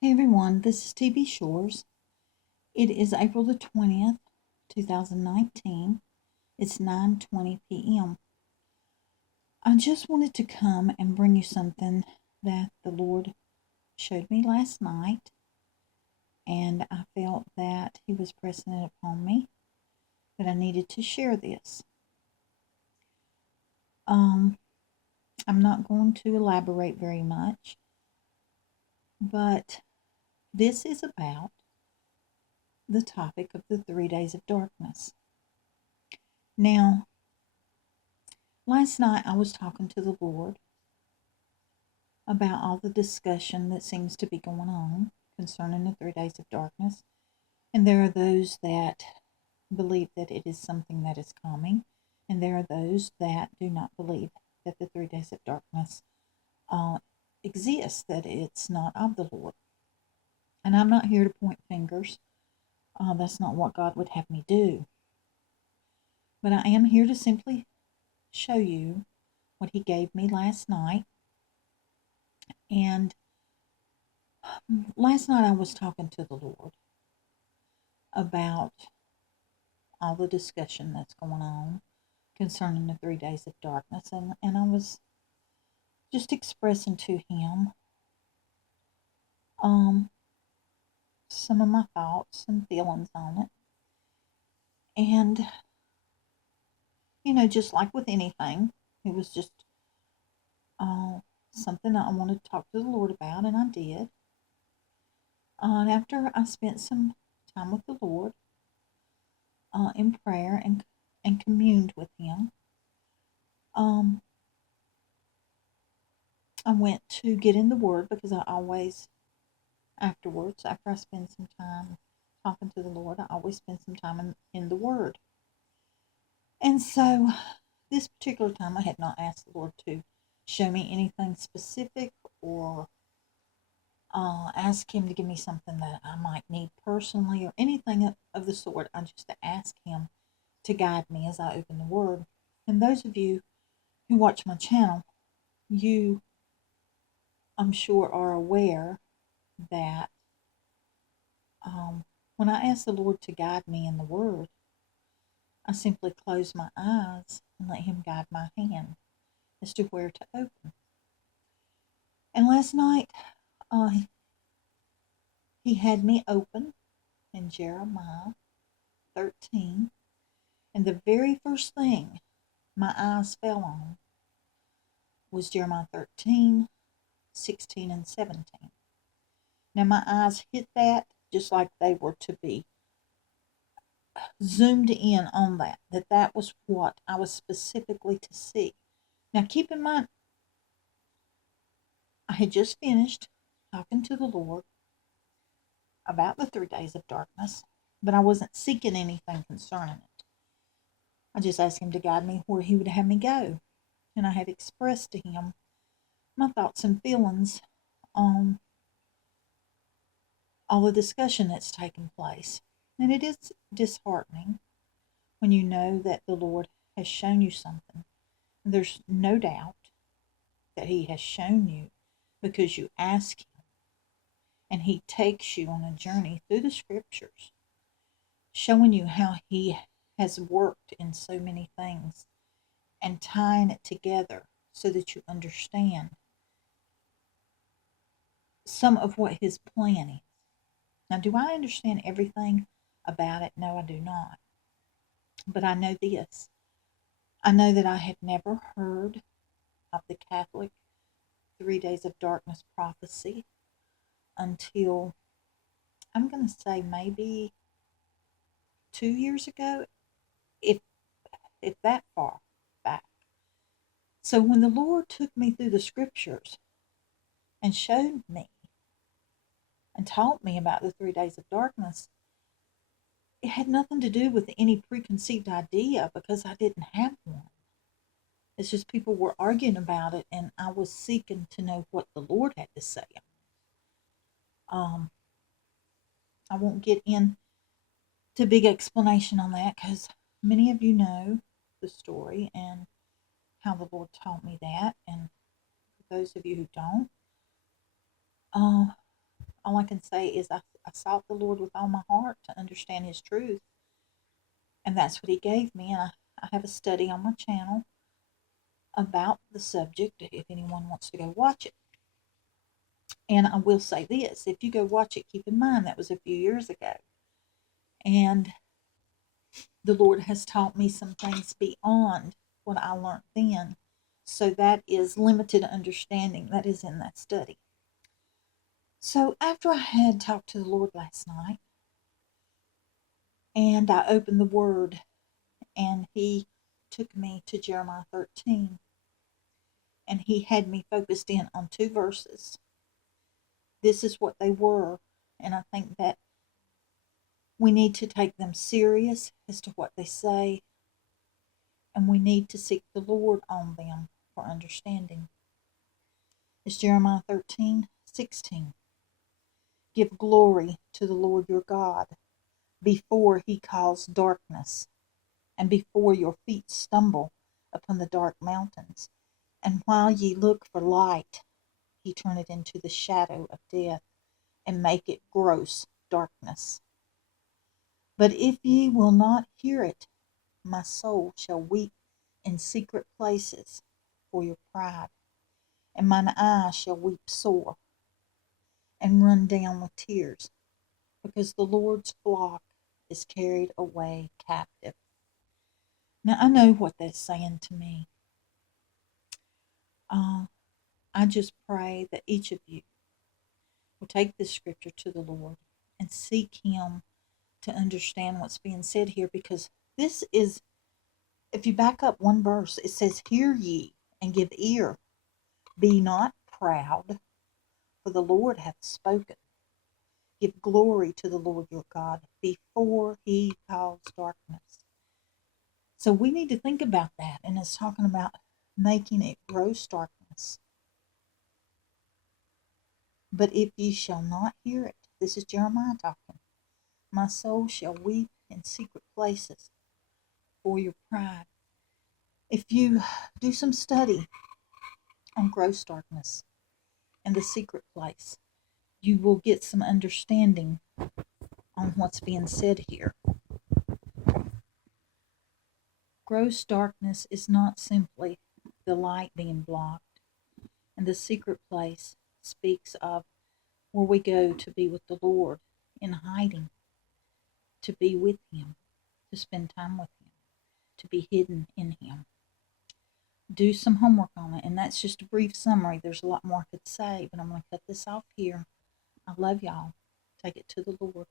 Hey everyone, this is TB Shores. It is April the 20th, 2019. It's 9:20 p.m. I just wanted to come and bring you something that the Lord showed me last night, and I felt that He was pressing it upon me that I needed to share this. Um, I'm not going to elaborate very much, but this is about the topic of the 3 days of darkness. Now, last night I was talking to the Lord about all the discussion that seems to be going on concerning the 3 days of darkness. And there are those that believe that it is something that is coming, and there are those that do not believe that the 3 days of darkness exist, that it's not of the Lord. And I'm not here to point fingers. That's not what God would have me do. But I am here to simply show you what He gave me last night. And last night I was talking to the Lord about all the discussion that's going on concerning the 3 days of darkness. And I was just expressing to him um, some of my thoughts and feelings on it. And, just like with anything, it was just something that I wanted to talk to the Lord about, and I did. And after I spent some time with the Lord in prayer and communed with Him, um, I went to get in the Word because I always, afterwards, after I spend some time talking to the Lord, I always spend some time in the Word. And so this particular time, I had not asked the Lord to show me anything specific or ask Him to give me something that I might need personally or anything of the sort. I just asked Him to guide me as I open the Word. And those of you who watch my channel, you, I'm sure, are aware that when I ask the Lord to guide me in the Word, I simply close my eyes and let Him guide my hand as to where to open. And last night, uh, He had me open in Jeremiah 13, and the very first thing my eyes fell on was Jeremiah 13, 16, and 17. Now, my eyes hit that just like they were to be zoomed in on that was what I was specifically to see. Now, keep in mind, I had just finished talking to the Lord about the 3 days of darkness, but I wasn't seeking anything concerning it. I just asked Him to guide me where He would have me go. And I had expressed to Him my thoughts and feelings on all the discussion that's taken place. And it is disheartening when you know that the Lord has shown you something. And there's no doubt that He has shown you because you ask Him. And He takes you on a journey through the scriptures, showing you how He has worked in so many things and tying it together so that you understand some of what His plan is. Now, do I understand everything about it? No, I do not. But I know this. I know that I had never heard of the Catholic 3 days of darkness prophecy until, I'm going to say, maybe 2 years ago, if that far back. So when the Lord took me through the scriptures and showed me and taught me about the 3 days of darkness, it had nothing to do with any preconceived idea because I didn't have one. It's just people were arguing about it, and I was seeking to know what the Lord had to say. I won't get into big explanation on that because many of you know the story and how the Lord taught me that. And for those of you who don't, all I can say is I sought the Lord with all my heart to understand His truth. And that's what He gave me. And I have a study on my channel about the subject if anyone wants to go watch it. And I will say this, if you go watch it, keep in mind that was a few years ago. And the Lord has taught me some things beyond what I learned then. So that is limited understanding that is in that study. So after I had talked to the Lord last night, and I opened the Word, and He took me to Jeremiah 13, and He had me focused in on 2 verses. This is what they were, and I think that we need to take them serious as to what they say, and we need to seek the Lord on them for understanding. It's Jeremiah 13:16. Give glory to the Lord your God before He calls darkness, and before your feet stumble upon the dark mountains. And while ye look for light, He turn it into the shadow of death, and make it gross darkness. But if ye will not hear it, my soul shall weep in secret places for your pride, and mine eyes shall weep sore, and run down with tears, because the Lord's flock is carried away captive. Now, I know what that's saying to me. I just pray that each of you will take this scripture to the Lord and seek Him to understand what's being said here, because this is, if you back up one verse, it says, hear ye and give ear. Be not proud, for the Lord hath spoken. Give glory to the Lord your God before He calls darkness. So we need to think about that, and it's talking about making it gross darkness. But if ye shall not hear it, this is Jeremiah talking, my soul shall weep in secret places for your pride. If you do some study on gross darkness and the secret place, you will get some understanding on what's being said here. Gross darkness is not simply the light being blocked, and the secret place speaks of where we go to be with the Lord in hiding, to be with Him, to spend time with Him, to be hidden in Him. Do some homework on it, and that's just a brief summary. There's a lot more I could say, but I'm going to cut this off here. I love y'all. Take it to the Lord.